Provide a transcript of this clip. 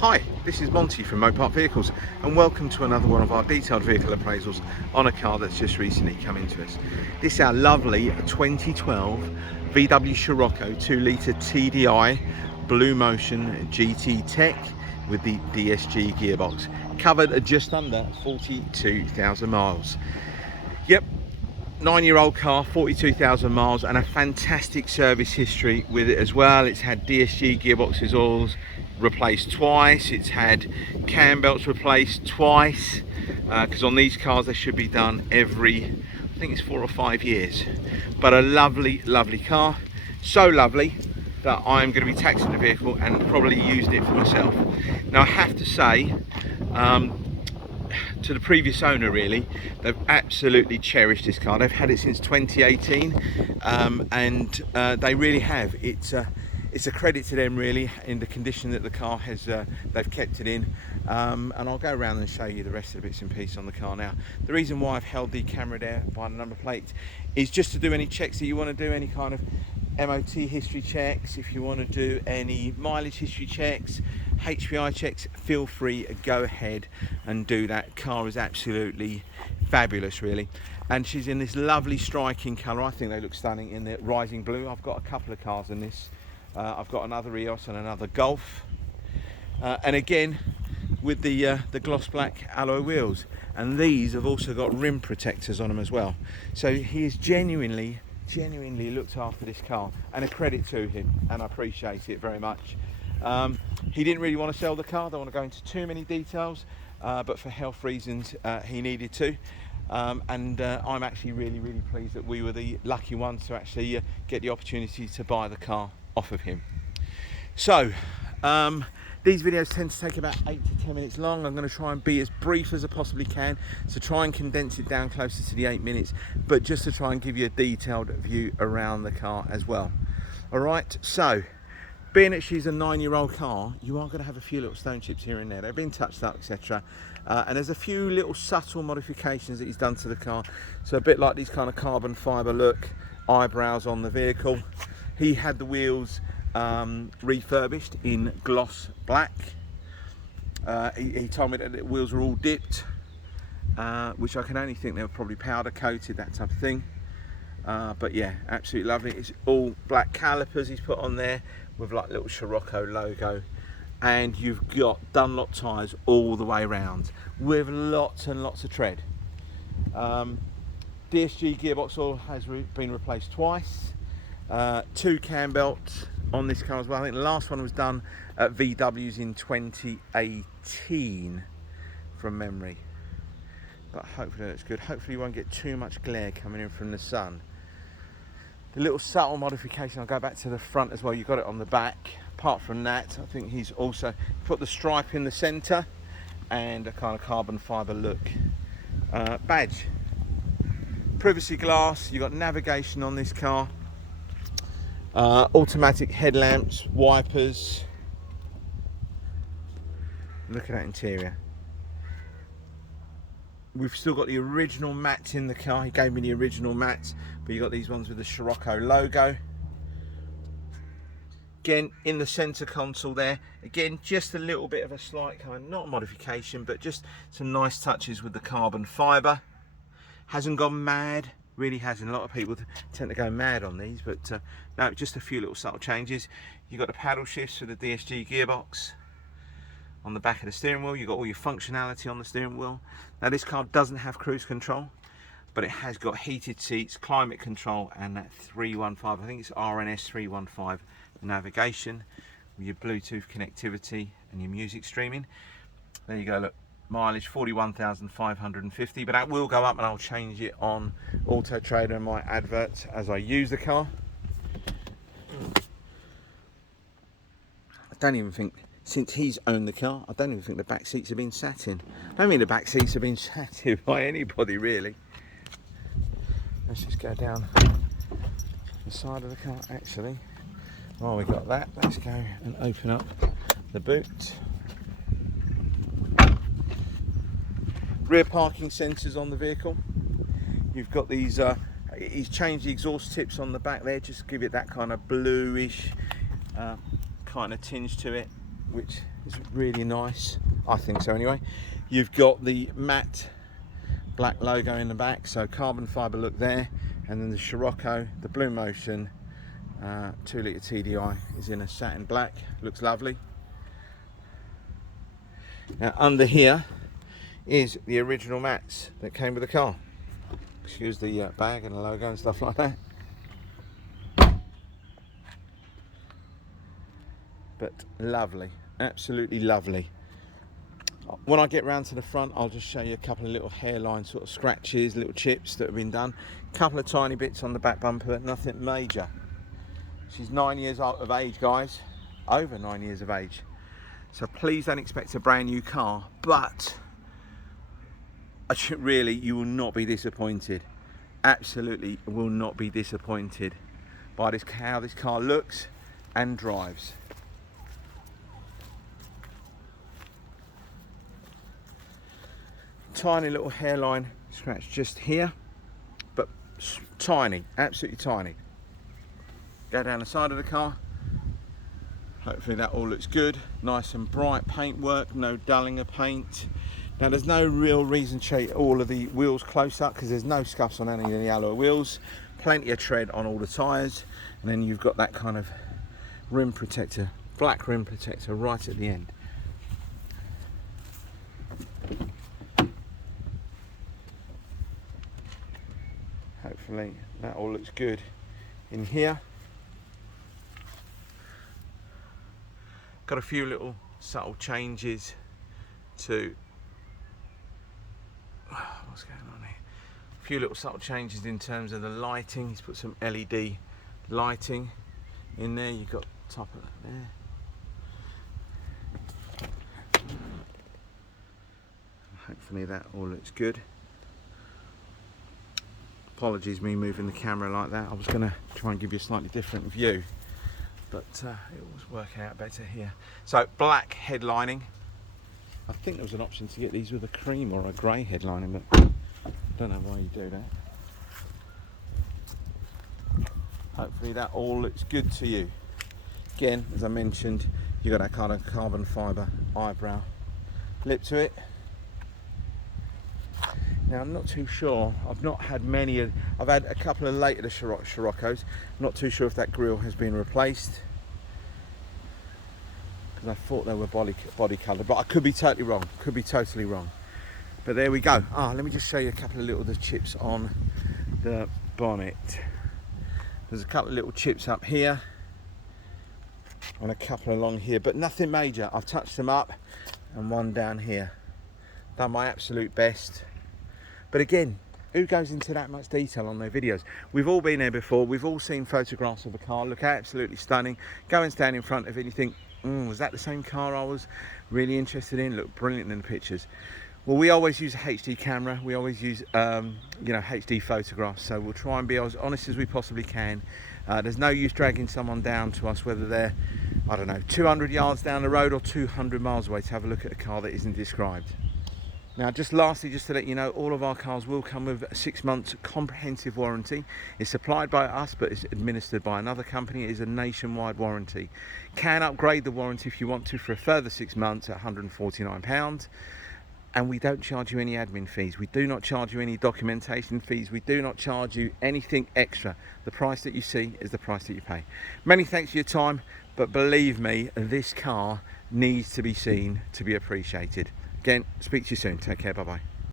Hi, this is Monty from Mopar Vehicles and welcome to another one of our detailed vehicle appraisals on a car that's just recently come into us. This is our lovely 2012 VW Scirocco 2-litre TDI Bluemotion GT Tech with the DSG gearbox, covered at just under 42,000 miles. Yep, 9-year-old car, 42,000 miles, and a fantastic service history with it as well. It's had DSG gearboxes, oils replaced twice. It's had cam belts replaced twice, because on these cars they should be done every, I think it's 4 or 5 years. But a lovely, lovely car. So lovely that I'm going to be taxing the vehicle and probably using it for myself. Now I have to say, to the previous owner, really, they've absolutely cherished this car. They've had it since 2018, and they really have. It's a credit to them, really, in the condition that the car has. They've kept it in, and I'll go around and show you the rest of the bits and pieces on the car now. The reason why I've held the camera there by the number plate is just to do any checks that you want to do, any kind of MOT history checks. If you want to do any mileage history checks, HPI checks, feel free, go ahead and do that. Car is absolutely fabulous, really, and she's in this lovely striking colour. I think they look stunning in the rising blue. I've got a couple of cars in this. I've got another EOS and another Golf, and again with the gloss black alloy wheels, and these have also got rim protectors on them as well. So he is genuinely looked after this car, and a credit to him, and I appreciate it very much. He didn't really want to sell the car. I don't want to go into too many details, but for health reasons he needed to, and I'm actually really pleased that we were the lucky ones to actually get the opportunity to buy the car off of him. So these videos tend to take about 8 to 10 minutes long. I'm going to try and be as brief as I possibly can, so try and condense it down closer to the 8 minutes, but just to try and give you a detailed view around the car as well. Alright, so being that she's a 9-year-old car, you are going to have a few little stone chips here and there. They've been touched up, etc. And there's a few little subtle modifications that he's done to the car. So a bit like these kind of carbon fibre look eyebrows on the vehicle. He had the wheels refurbished in gloss black. He told me that the wheels were all dipped, which I can only think they were probably powder coated, that type of thing. But yeah, absolutely lovely. It's all black calipers he's put on there with like little Scirocco logo, and you've got Dunlop tyres all the way around with lots and lots of tread. DSG gearbox oil has been replaced twice. 2 cam belts on this car as well. I think the last one was done at VW's in 2018 from memory, but hopefully that's good. Hopefully you won't get too much glare coming in from the sun. The little subtle modification, I'll go back to the front as well, you got it on the back. Apart from that, I think he's also put the stripe in the centre and a kind of carbon fibre look badge. Privacy glass, you've got navigation on this car. Automatic headlamps, wipers. Look at that interior. We've still got the original mats in the car. He gave me the original mats, but you got these ones with the Scirocco logo. Again, in the center console there, again, just a little bit of a slight kind of, not a modification, but just some nice touches with the carbon fibre. Hasn't gone mad. Really hasn't. A lot of people tend to go mad on these, but no, just a few little subtle changes. You've got the paddle shifts for the DSG gearbox on the back of the steering wheel. You've got all your functionality on the steering wheel. Now this car doesn't have cruise control, but it has got heated seats, climate control, and that 315, I think it's RNS 315 navigation with your Bluetooth connectivity and your music streaming. There you go, look. Mileage 41,550, but that will go up, and I'll change it on Auto Trader and my adverts as I use the car. I don't even think, since he's owned the car, I don't even think the back seats have been sat in. I don't mean the back seats have been sat in by anybody, really. Let's just go down the side of the car, actually. While we got that, let's go and open up the boot. Rear parking sensors on the vehicle. You've got these, he's changed the exhaust tips on the back there, just to give it that kind of bluish kind of tinge to it. which is really nice. I think so anyway. You've got the matte black logo in the back, so carbon fibre look there, and then the Scirocco, the Bluemotion 2 litre TDI is in a satin black, looks lovely. Now under here is the original mats that came with the car. Excuse the bag and the logo and stuff like that. But lovely, absolutely lovely. When I get round to the front, I'll just show you a couple of little hairline sort of scratches, little chips that have been done. A couple of tiny bits on the back bumper, but nothing major. She's 9 years of age, guys. Over 9 years of age. So please don't expect a brand new car, but really, you will not be disappointed. Absolutely will not be disappointed by this, how this car looks and drives. Tiny little hairline scratch just here, but tiny, absolutely tiny. Go down the side of the car. Hopefully that all looks good. Nice and bright paintwork, no dulling of paint. Now there's no real reason to show all of the wheels close up because there's no scuffs on any of the alloy wheels. Plenty of tread on all the tyres, and then you've got that kind of rim protector, black rim protector right at the end. Hopefully that all looks good in here. Got a few little subtle changes to what's going on here. A few little subtle changes in terms of the lighting. He's put some LED lighting in there. You've got top of that there. Hopefully that all looks good. Apologies me moving the camera like that. I was going to try and give you a slightly different view, but it was working out better here. So black headlining. I think there was an option to get these with a cream or a grey headlining, but I don't know why you do that. Hopefully that all looks good to you. Again, as I mentioned, you've got that kind of carbon fibre eyebrow lip to it. Now I'm not too sure, I've not had many, I've had a couple of later Scirocco's, not too sure if that grille has been replaced, because I thought they were body coloured, but I could be totally wrong, But there we go. Let me just show you a couple of little the chips on the bonnet. There's a couple of little chips up here, and a couple along here, but nothing major. I've touched them up, and one down here. Done my absolute best. But again, who goes into that much detail on their videos? We've all been there before. We've all seen photographs of a car look absolutely stunning. Go and stand in front of it and you think, was that the same car I was really interested in? Looked brilliant in the pictures. Well, we always use a HD camera. We always use, HD photographs. So we'll try and be as honest as we possibly can. There's no use dragging someone down to us, whether they're, 200 yards down the road or 200 miles away, to have a look at a car that isn't described. Now, just lastly, just to let you know, all of our cars will come with a 6 months comprehensive warranty. It's supplied by us, but it's administered by another company. It is a nationwide warranty. Can upgrade the warranty if you want to for a further 6 months at £149. And we don't charge you any admin fees. We do not charge you any documentation fees. We do not charge you anything extra. The price that you see is the price that you pay. Many thanks for your time, but believe me, this car needs to be seen to be appreciated. Again, speak to you soon. Take care. Bye-bye.